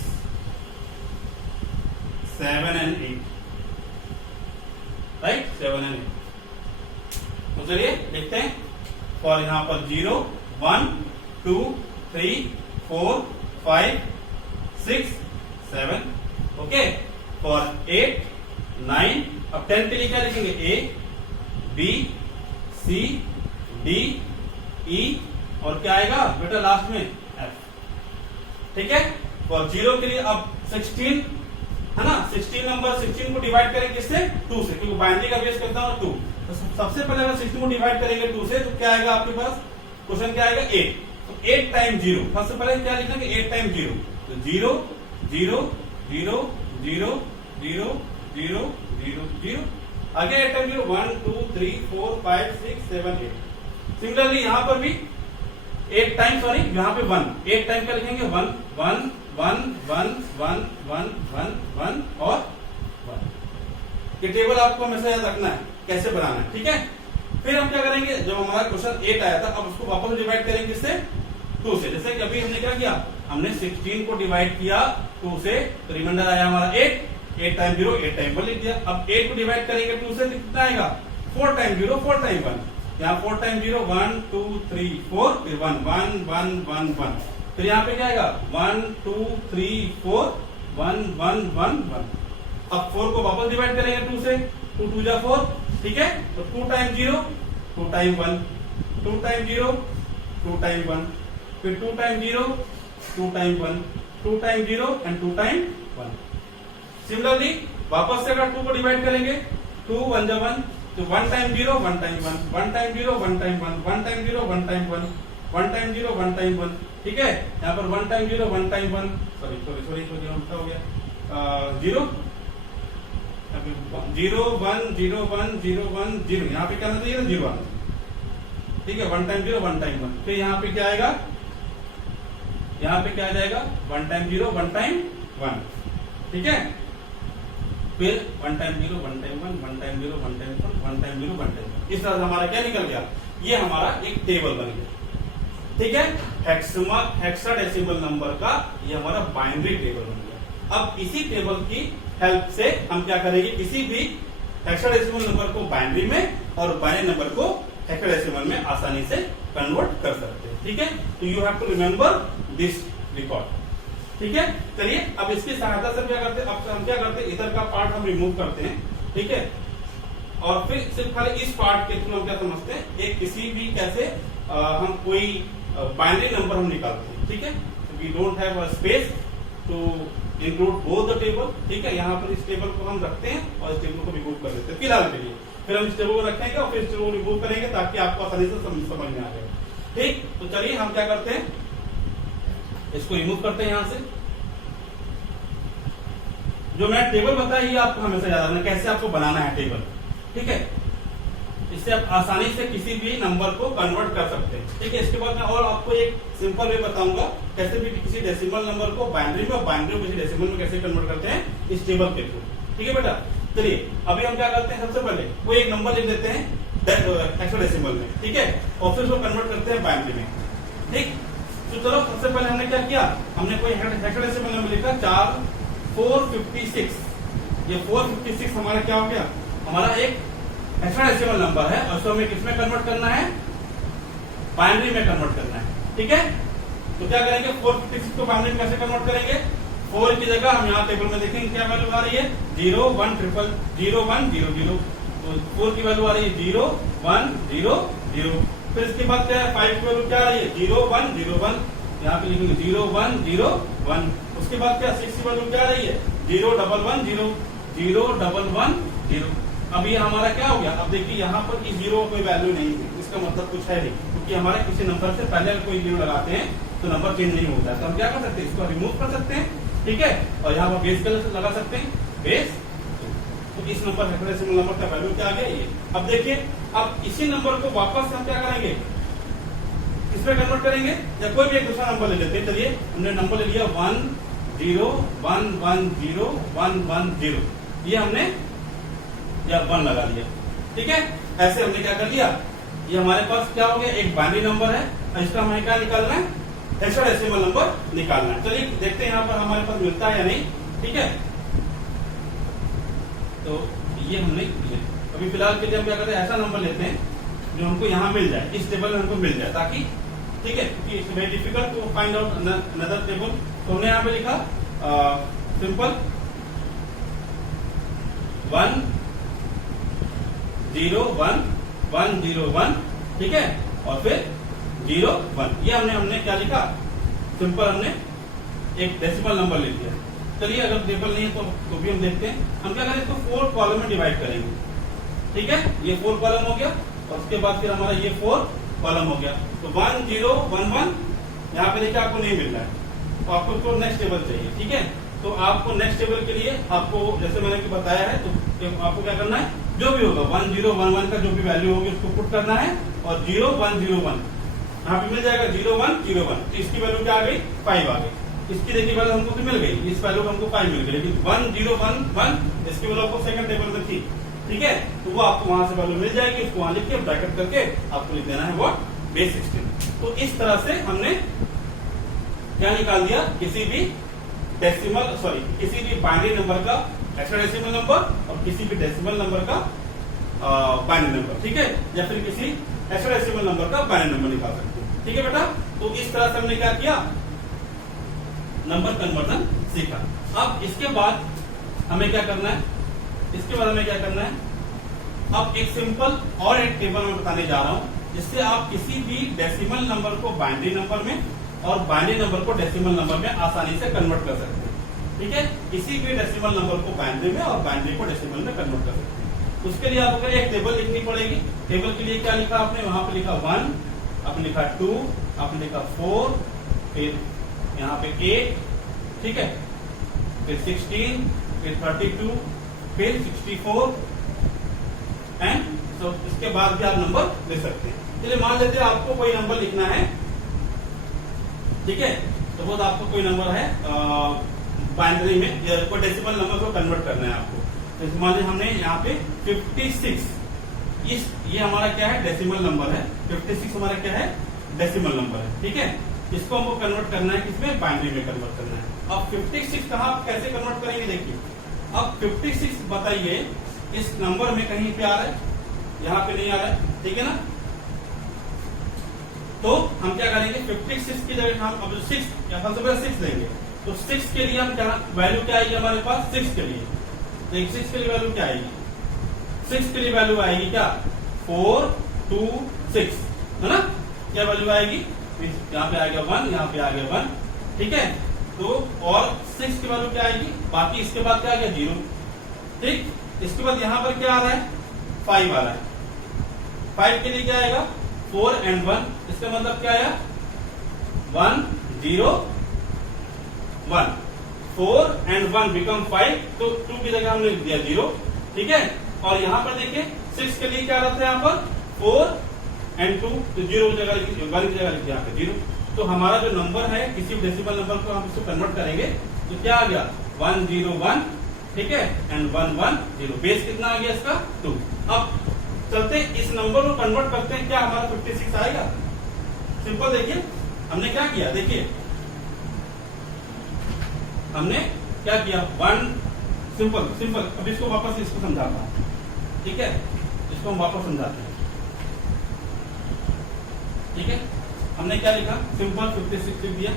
7 and 8. Right 7 and 8. तो चलिए देखते हैं. For यहाँ पर 0, 1, 2, 3, 4, 5, 6, 7. Okay. For 8, 9. अब 10 के लिए क्या लिखेंगे? A, B, C, D, E और क्या आएगा बेटा लास्ट में? F. ठीक है. फॉर 0 के लिए अब 16 है ना. 16 नंबर 16 को डिवाइड करेंगे किससे? 2 से, क्योंकि बाइनरी का बेस करता हूं 2. तो सबसे पहले अगर 16 को डिवाइड करेंगे 2 से तो क्या आएगा आपके पास? क्वेश्चन क्या आएगा? 8. तो 8 टाइम 0. सबसे पहले क्या लिखेंगे? 8 टाइम 0. तो 0 0 0 0 0 0 0 0. आगे 8 टाइम 0. 1 2 3 4 5 6 7 8. सिमिलरली यहां पर भी 8 टाइम यहाँ पे 1. 8 टाइम क्या लिखेंगे? 1 1 1 1 1 1 1 1 और 1. ये टेबल आपको हमेशा याद रखना है कैसे बनाना है. ठीक है. फिर हम क्या करेंगे? जब हमारा क्वेश्चन 8 आया था, अब उसको वापस डिवाइड करेंगे किससे? 2 से. जैसे कि अभी हमने क्या किया? हमने 16 को डिवाइड किया 2 से, तो रिमाइंडर आया हमारा 8. 8 टाइम 0 8 टाइम 1 लिख दिया. अब 8 को डिवाइड करेंगे 2 से, कितना आएगा? 4 टाइम 0 4 टाइम 1. यहाँ 4 टाइम 0 1 2 3 4 फिर 1 1 1 1 1. फिर यहाँ पे क्या आएगा? 1 2 3 4 1 1 1 1. अब 4 को वापस डिवाइड करेंगे 2 से. 2 2 जा 4. ठीक है. तो 2 टाइम 0 2 टाइम 1. 2 time 0 2 time 1. फिर 2 time 0 2 time 1. 2 time 0 and 2 time 1. Similarly वापस से अगर 2 को डिवाइड करेंगे 2 1 जा 1. तो 1 time 0 1 time 1. 1 time 0 1 time 1. 1 time 0 1 time 1. 1 time 0 1 time 1. ठीक है. यहाँ पर 1 टाइम 0 1 टाइम 1. सॉरी उल्टा हो गया. 0 0 1 0 1 0 1 0. यहाँ पे क्या आना चाहिए? 0 आना. ठीक है. 1 टाइम 0 1 टाइम 1. फिर यहाँ पे क्या आएगा? यहाँ पे क्या आ जाएगा? 1 टाइम 0 1 टाइम 1. ठीक है. फिर 1 time 0 1 time 1 1 time 0 1 time 1 1 time 0 1 time 1. इस तरह से हमारा क्या निकल गया? ये हमारा एक टेबल बन गया. ठीक है. हेक्साडेसिमल नंबर का ये हमारा बाइनरी टेबल बन गया. अब इसी टेबल की हेल्प से हम क्या करेंगे? किसी भी हेक्साडेसिमल नंबर को बाइनरी में और बाइनरी नंबर को हेक्साडेसिमल में आसानी से कन्वर्ट कर सकते हैं. ठीक है. तो you have to remember this record. ठीक है। चलिए अब इसकी सहायता से क्या करते हैं, अब हम क्या करते हैं, इधर का पार्ट हम रिमूव करते हैं, ठीक है। और फिर सिर्फ खाली इस पार्ट के थ्रू हम क्या समझते हैं, एक किसी भी कैसे हम कोई बाइनरी नंबर हम निकालते हैं, ठीक है। We don't have a space to include both the table, ठीक है। यहाँ पर इस टेबल को हम रखते हैं और इस टेबल को रिमूव कर देते हैं फिलहाल के लिए। फिर हम इस टेबल को रखेंगे और फिर इस टेबल को रिमूव करेंगे ताकि आपको आसानी से समझ में आ जाए, ठीक। तो चलिए हम क्या करते हैं, इसको रिमूव करते हैं यहाँ से। जो मैं टेबल बताया ये आपको हमेशा याद रखना कैसे आपको बनाना है टेबल, ठीक है। इससे आप आसानी से किसी भी नंबर को कन्वर्ट कर सकते हैं, ठीक है। इसके बाद मैं और आपको एक सिंपल वे बताऊंगा कैसे भी किसी डेसिमल नंबर को बाइनरी में और बाइनरी को किसी डेसिमल में कैसे कन्वर्ट करते हैं इस टेबल के थ्रू, ठीक है बेटा। चलिए अभी हम क्या करते हैं, सबसे पहले कोई एक नंबर लिख देते हैं हेक्साडेसिमल में, ठीक है, और फिर उसको कन्वर्ट करते हैं बाइनरी में, ठीक। तो चलो सबसे पहले हमने क्या किया, हमने कोई हेक्साडेसिमल नंबर लिखा 456। ये 456 हमारा क्या हो गया, हमारा एक हेक्साडेसिमल नंबर है और उसको हमें किसमें कन्वर्ट करना है, बाइनरी में कन्वर्ट करना है, ठीक है। तो क्या करेंगे, 456 को बाइनरी में कैसे कन्वर्ट करेंगे, 4 की जगह हम यहाँ टेबल में देखेंगे क्या वैल्यू आ रही है, 0 1 0 0 1 0 0। तो 4 की वैल्यू आ रही है 0 1 0 0। फिर इसके बाद क्या है, 5 की वैल्यू क्या आ रही है, 0 1 0 1। यहाँ पे लिखेंगे 0 1 0 1। उसके बाद क्या 6 की वैल्यू क्या आ रही है, 0 1 1 0 0 1 1 0। अब ये हमारा क्या हो गया, अब देखिए यहाँ पर इस 0 कोई वैल्यू नहीं है, इसका मतलब कुछ है नहीं, क्योंकि हमारे किसी नंबर से पहले कोई 0 लगाते हैं तो नंबर चेंज नहीं होता है। तो हम क्या कर सकते हैं, इसको रिमूव कर सकते हैं, ठीक है। और यहाँ पर बेस कलर लगा सकते हैं, बेस। तो इस नंबर हेक्साडेसिमल नंबर का वैल्यू क्या आ गया ये। अब देखिए, अब इसी नंबर को वापस हम क्या करेंगे, इसमें कन्वर्ट करेंगे या कोई भी एक दूसरा नंबर ले लेते हैं। चलिए हमने नंबर ले लिया 1 0 1 1 0 1 1 0। ये हमने या 1 लगा दिया, ठीक है। ऐसे हमने क्या कर लिया, ये हमारे पास क्या हो गया, एक बाइनरी नंबर है, इसका हमें क्या निकालना है, हेक्साडेसिमल नंबर निकालना है। चलिए देखते हैं यहाँ पर हमारे पास मिलता है या नहीं, ठीक है। तो ये हमने किया, अभी फिलहाल के लिए हम क्या करते हैं, ऐसा नंबर लेते हैं जो हमको यहाँ मिल जाए, इस टेबल में हमको मिल जाए, ताकि ठीक है, क्योंकि it's very difficult to find out another table. तो हमने यहाँ पे लिखा सिंपल 1 0 1 1 0 1, ठीक है, और फिर 0 1। ये हमने क्या लिखा, सिंपल हमने एक डेसिमल नंबर लिख दिया। चलिए अगर टेबल नहीं है तो भी हम देखते हैं, हम क्या करें, इसको 4 कॉलम में डिवाइड करेंगे, ठीक है। ये 4 कॉलम हो गया और उसके बाद फिर हमारा ये 4 कॉलम हो गया। तो 1 0 1 1 यहाँ पे देखिए आपको नहीं मिल रहा है, तो आपको नेक्स्ट टेबल चाहिए, ठीक है। तो आपको नेक्स्ट टेबल के लिए आपको जैसे मैंने बताया है, तो आपको क्या करना है, जो भी होगा 1 0 1 1 का जो भी वैल्यू होगी उसको पुट करना है, और 0 1 0 1 यहाँ पे मिल जाएगा 0 1 0 1। तो इसकी वैल्यू क्या आ गई, 5 आ गई। इसकी देखिए वैल्यू हमको मिल गई, इस वैल्यू हमको 5 मिल गई, लेकिन 1 0 1 1 इसकी वैल्यू आपको सेकंड टेबल में थी, ठीक है। तो वो आपको वहां से वैल्यू मिल जाएगी, उसको वहां लिख के ब्रैकेट करके आपको लिख देना है व्हाट, बेस 16। तो इस तरह से हमने क्या निकाल दिया, किसी भी बाइनरी नंबर का हेक्साडेसिमल नंबर और किसी भी डेसिमल नंबर का बाइनरी नंबर, ठीक है, या फिर किसी हेक्साडेसिमल नंबर का बाइनरी नंबर निकाल सकते हैं, ठीक है बेटा। तो इस तरह से हमने क्या किया, नंबर कन्वर्जन सीखा। अब इसके बाद हमें क्या करना है, अब एक सिंपल और एक टेबल में बताने जा रहा हूं, जिससे आप किसी भी डेसिमल नंबर को बाइनरी नंबर में और बाइनरी नंबर को डेसिमल नंबर में आसानी से कन्वर्ट कर सकते हैं, ठीक है। किसी भी डेसिमल नंबर को बाइनरी में और बाइनरी को डेसिमल में कन्वर्ट कर सकते हैं। उसके लिए आपको एक टेबल लिखनी पड़ेगी। टेबल के लिए क्या लिखा आपने, वहां पे लिखा 1, आपने लिखा 2, आपने लिखा 4, फिर यहाँ पे 8, ठीक है, फिर 16, फिर 32, फिर 64 एंड तो इसके बाद भी आप नंबर ले सकते हैं। चलिए मान लेते हैं आपको कोई नंबर लिखना है, ठीक है, तो वो आपको कोई नंबर है बाइनरी में या कोई डेसिमल नंबर को कन्वर्ट करना है आपको। तो मान लीजिए हमने यहाँ पे 56, ये हमारा क्या है, डेसिमल नंबर है। 56 हमारा क्या है, डेसिमल नंबर है, ठीक है। इसको हमको कन्वर्ट करना है किसमें, बाइनरी में कन्वर्ट करना है। अब 56 कहाँ कैसे कन्वर्ट करेंगे, देखिए। अब 56 बताइए इस नंबर में कहीं पे आ रहा है, यहाँ पे नहीं आ रहा है, ठीक है ना। तो हम क्या करेंगे, 56 की जगह हम अब 6 या सबसे पहले 6 लेंगे, तो 6 के लिए हम क्या वैल्यू क्या आएगी हमारे पास 6 के लिए, तो 6 के लिए वैल्यू क्या आएगी, 6 के लिए वैल्यू आएगी क्या 4 2 6 है ना, क्या वैल्यू आएगी, यहाँ पे आ गया 1, यहाँ पे आ गया 1, ठीक है। तो और 6 की वैल्यू क्या आएगी, बाकी इसके बाद क्या आ गया 0, ठीक। इसके बाद यहाँ पर क्या आ रहा है 5 आ रहा है, 5 के लिए क्या आएगा 4 and 1, इसका मतलब क्या आया 1 0 1, 4 and 1 बिकम 5, तो 2 की जगह हमने लिख दिया 0, ठीक है। और यहाँ पर देखिए 6 के लिए क्या रहता है यहाँ पर 4 and 2, तो 0 की जगह 1 की जगह लिख दिया यहाँ पे 0। तो हमारा जो नंबर है किसी भी डेसिमल नंबर को हम इसको कन्वर्ट करेंगे तो क्या आ गया 1 0 1, ठीक है, एंड 1 1 0, बेस कितना आ गया इसका 2। अब चलते इस नंबर को कन्वर्ट करते हैं, क्या हमारा 56 आएगा, सिंपल। देखिए हमने क्या किया, देखिए हमने क्या किया 1 सिंपल। अब इसको वापस इसको समझाता हूं, ठीक है, इसको हम वापस समझाते हैं, ठीक है। हमने क्या लिखा सिंपल 56 लिख दिया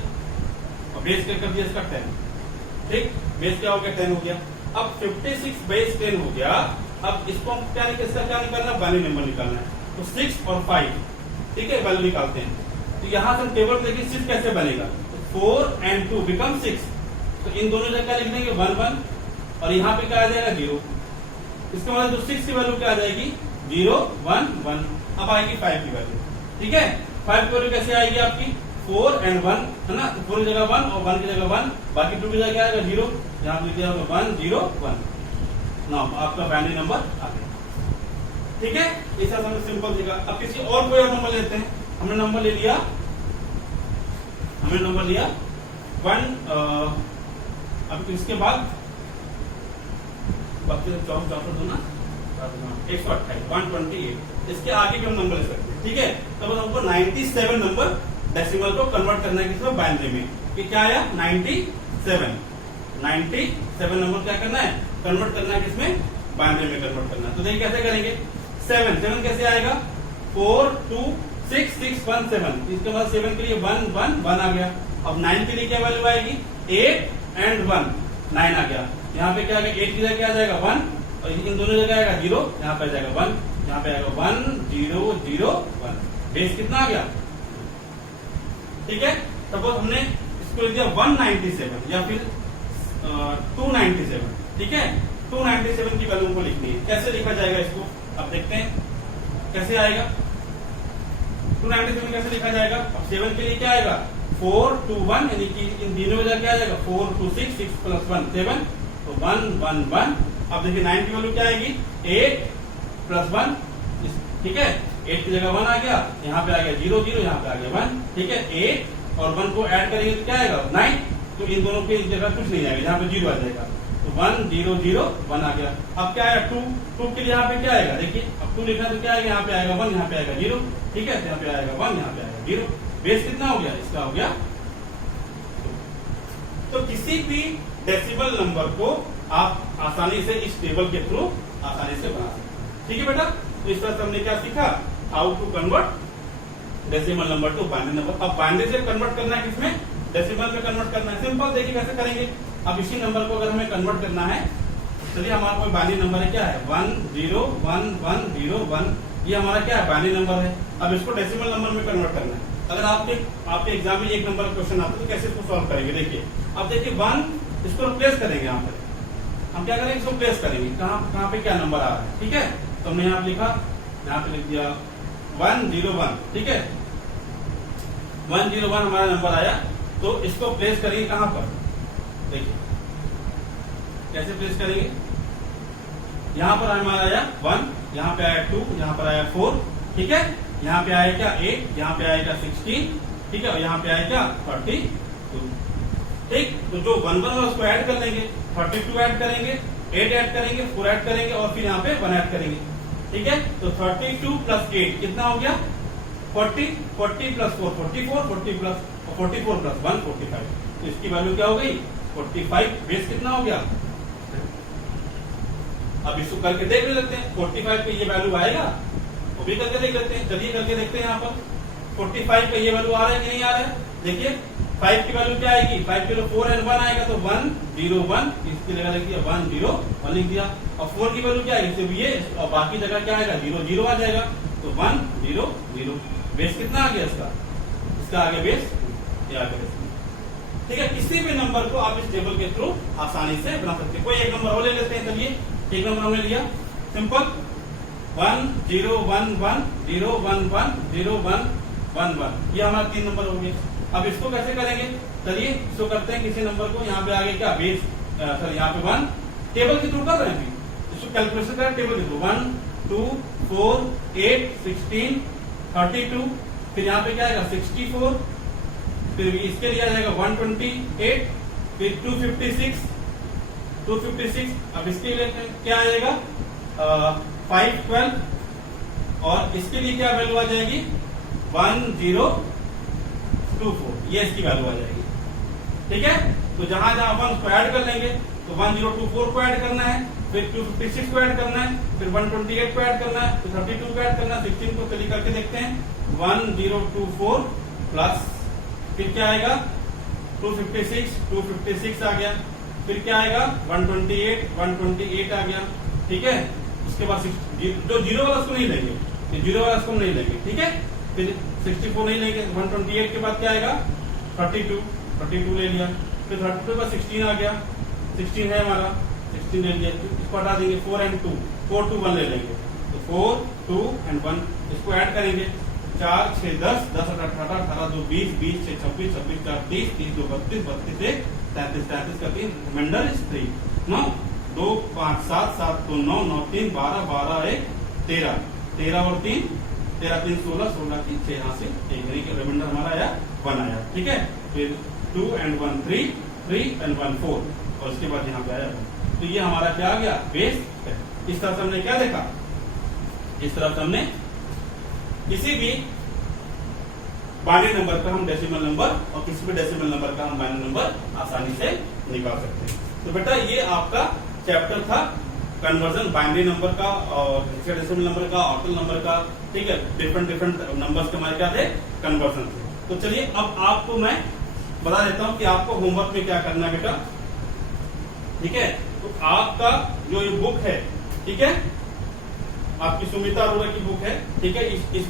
और बेस क्या कर दिया इसका 10, ठीक, बेस क्या हो गया 10 हो गया। अब 56 बेस 10 हो गया, अब इसको हम क्या निकालना है, बाइनरी नंबर निकालना है, तो 6 और 5, ठीक है, वैल्यू निकालते हैं। तो यहां से हम टेबल देखिए 6 कैसे बनेगा, तो 4 and 2 बिकम 6, तो इन दोनों जगह क्या लिख देंगे 1 1, और यहाँ पे क्या आ जाएगा 0, इसका मतलब जो 6 की वैल्यू क्या आ जाएगी 0 1 1। अब आएगी 5 की वैल्यू, ठीक है, 5 की वैल्यू कैसे आएगी आपकी 4 and 1 है ना, तो 4 की जगह 1 और 1 की जगह 1, बाकी 2 की जगह क्या आएगा 0, यहाँ पे लिख दिया 1 0 1, ना आपका बाइनरी नंबर आ गया, ठीक है। ऐसा हमने सिंपल देखा। अब किसी और कोई और नंबर लेते हैं, हमने नंबर ले लिया 1, अब इसके बाद 128, इसके आगे भी हम नंबर ले सकते हैं, ठीक है। तो बस हमको 97 नंबर डेसिमल को कन्वर्ट करना है किसमें, बाइनरी में, कि क्या आया 97 नंबर क्या करना है, कन्वर्ट करना है किसमें, बाइनरी में कन्वर्ट करना है। तो देखिए कैसे करेंगे, 7 कैसे आएगा 4 2 6 6 1 7, इसके बाद 7 के लिए 1 1 1 आ गया। अब 9 के लिए क्या वैल्यू आएगी 8 and 1, 9 आ गया। यहाँ पे क्या आ गया 8 की जगह क्या आ जाएगा 1, और इन दोनों जगह आएगा 0, यहाँ पे आ जाएगा 1, यहाँ पे आएगा 1 0 0 1, बेस कितना आ गया, ठीक है। सपोज हमने इसको लिख दिया 197 या फिर 297, ठीक है, 297 की वैल्यू को लिखनी है, कैसे लिखा जाएगा इसको, अब देखते हैं कैसे आएगा 297 कैसे लिखा जाएगा। अब 7 के लिए क्या आएगा 4 2 1, यानी कि इन तीनों में क्या आ जाएगा 4 2 6 6 + 1 7, तो 1 1 1। अब देखिए 9 की वैल्यू क्या आएगी 8 + 1, ठीक है, 8 की जगह 1 आ गया, यहाँ पे आ गया 0 0, यहाँ पे आ गया 1, ठीक है। 8 और 1 को ऐड करेंगे तो क्या आएगा 9, तो इन दोनों की जगह कुछ नहीं आएगा, यहाँ पे 0 आ जाएगा, तो 1 0 0 1 आ गया। अब क्या आया 2 के लिए यहाँ पे क्या आएगा, देखिए अब 2 लिखना तो क्या आएगा, यहाँ पे आएगा 1, यहाँ पे आएगा 0, ठीक है, यहाँ पे आएगा 1, यहाँ पे आएगा 0, बेस कितना हो गया इसका, हो गया 2। तो किसी भी डेसिमल नंबर को आप आसानी से इस टेबल के थ्रू आसानी से बना सकते हैं, ठीक है बेटा। तो इस तरह से हमने क्या सीखा, how to convert decimal number to binary number. अब बाइनरी से कन्वर्ट करना है किसमें, डेसिमल में कन्वर्ट करना है, सिंपल। देखिए कैसे करेंगे, अब इसी नंबर को अगर हमें कन्वर्ट करना है, चलिए हमारा कोई बाइनरी नंबर है, क्या है 1 0 1 1 0 1, ये हमारा क्या है बाइनरी नंबर है। अब इसको डेसिमल नंबर में कन्वर्ट करना है। अगर आपके एग्जाम में एक नंबर का क्वेश्चन आता है तो कैसे इसको सॉल्व करेंगे, देखिए अब देखिए 1, इसको रिप्लेस करेंगे, यहाँ पर हम क्या करेंगे, इसको प्लेस करेंगे, कहाँ पे क्या नंबर आ रहा है, ठीक है। तो हमने यहाँ लिखा, यहाँ पे लिख दिया 1 0 1, ठीक है, 1 0 1 हमारा नंबर आया। तो इसको प्लेस करेंगे कहाँ पर, देखिए कैसे प्लेस करेंगे, यहाँ पर हमारा आया 1, यहाँ पे आया 2, यहाँ पर आया 4, ठीक है, यहाँ पे आया क्या 8, यहाँ पे आएगा 16, ठीक है, और यहाँ पे आया क्या 32, ठीक। तो जो 1 1 है उसको ऐड कर लेंगे, 32 ऐड करेंगे, 8 ऐड करेंगे, 4 ऐड करेंगे और फिर यहाँ पे 1 ऐड करेंगे, ठीक है। तो 32 + 8 कितना हो गया 40, 40 + 4 44, 40 + 44 + 1 45, तो इसकी वैल्यू क्या हो गई 45, बेस कितना हो गया। अब इसको करके देख लेते हैं 45 पे ये वैल्यू आएगा, वो भी करके देख लेते हैं, चलिए करके देखते हैं। यहाँ पर 45 पे ये वैल्यू आ रहा है कि नहीं आ रहा है, देखिए 5 की वैल्यू क्या आएगी, 5 की वैल्यू 4 and 1 आएगा तो 1 0 1, इसकी जगह लिख दिया 1 0 1 लिख दिया। और 4 की वैल्यू क्या आएगी, सिर्फ ये और बाकी जगह क्या आएगा 0 0 आ जाएगा तो 1 0 0। बेस कितना आ गया इसका आगे बेस ये आ गया। ठीक है, किसी भी नंबर को आप इस टेबल के थ्रू आसानी से बना सकते हैं। कोई एक नंबर और ले लेते हैं। चलिए एक नंबर हमने लिया सिंपल 1 0 1 1 0 1 1 0 1 1 1, ये हमारा 3 नंबर हो गए। अब इसको कैसे करेंगे, चलिए इसको करते हैं किसी नंबर को यहाँ पे आगे क्या बेस सॉरी यहाँ पे 1 टेबल के थ्रू कर रहे हैं, इसको कैलकुलेशन करें टेबल के थ्रू 1 2 4 8 16 32, फिर यहाँ पे क्या आएगा 64, फिर इसके लिए आ जाएगा 128, फिर 256। अब इसके लिए क्या आएगा 512, और इसके लिए क्या वैल्यू आ जाएगी 1024, ये इसकी वैल्यू आ जाएगी। ठीक है, तो जहां जहां 1 को ऐड कर लेंगे तो 1024 को ऐड करना है, फिर 256 को ऐड करना है, फिर 128 को ऐड करना है, फिर 32 को ऐड करना है, 16 को चलिए करके देखते हैं 1024 प्लस फिर क्या आएगा 256 आ गया, फिर क्या आएगा 128 आ गया। ठीक है, उसके बाद जो जीरो वाला उसको नहीं लेंगे, जीरो वाला उसको नहीं लेंगे। ठीक है, फिर 64 नहीं लेंगे, 128 के बाद क्या आएगा 32 ले लिया, फिर 32 के बाद 16 आ गया, 16 है हमारा 16 ले लिया, इसको हटा देंगे 4 and 2 4 2 1 ले लेंगे तो 4 2 and 1, इसको ऐड करेंगे 4 6 10 10 18 18 2 20 20 6 26 26 4 30 30 2 32 32 1 33 33 का 3 रिमाइंडर इज 3 9 2 5 7 7 2 9 9 3 12 12 1 13 13 और 3 13 3 16 16 3 6 यहाँ से एक रिमाइंडर हमारा आया 1 आया। ठीक है, फिर 2 and 1 3 3 and 1 4, और इसके बाद यहाँ पे आया 1। तो ये हमारा क्या आ गया बेस है। इस तरह से हमने क्या देखा, इस तरह से हमने किसी भी बाइनरी नंबर का हम डेसिमल नंबर और किसी भी डेसिमल नंबर का हम बाइनरी नंबर आसानी से निकाल सकते हैं। तो बेटा ये आपका चैप्टर था कन्वर्जन बाइनरी नंबर का और हेक्साडेसिमल नंबर का, ऑक्टल नंबर का। ठीक है, डिफरेंट नंबर्स के हमारे क्या थे कन्वर्जन थे। तो चलिए अब आपको मैं बता देता हूं कि आपको होमवर्क में क्या करना है बेटा। ठीक है, तो आपका जो ये बुक है, ठीक है, आपकी सुमिता अरोड़ा की बुक है। ठीक है, इस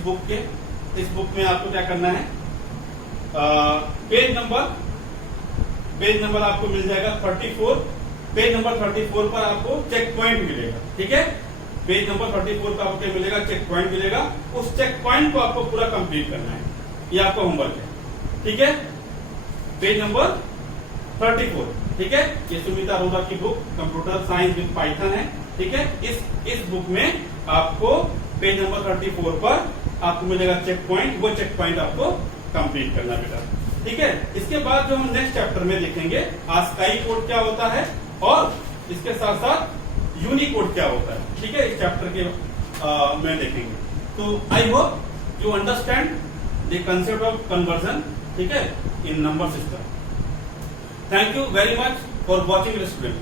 बुक में आपको क्या करना है, पेज नंबर आपको मिल जाएगा 34। पेज नंबर 34 पर आपको चेक पॉइंट मिलेगा। ठीक है, पेज नंबर 34 पर आपको मिलेगा चेक पॉइंट मिलेगा, उस चेक पॉइंट को आपको पूरा कंप्लीट करना है, ये आपका होमवर्क है। ठीक है, पेज नंबर 34। ठीक है, ये सुमिता अरोड़ा की book computer science with Python है। ठीक है, इस बुक में आपको पेज नंबर 34 पर आपको मिलेगा चेक पॉइंट, वो चेक पॉइंट आपको कंप्लीट करना बेटा। ठीक है, इसके बाद जो हम नेक्स्ट चैप्टर में देखेंगे आस्काई कोड क्या होता है और इसके साथ साथ यूनिकोड क्या होता है। ठीक है, इस चैप्टर के में देखेंगे। तो I hope you understand the concept of conversion, ठीक है, in number system. Thank you very much for watching the student.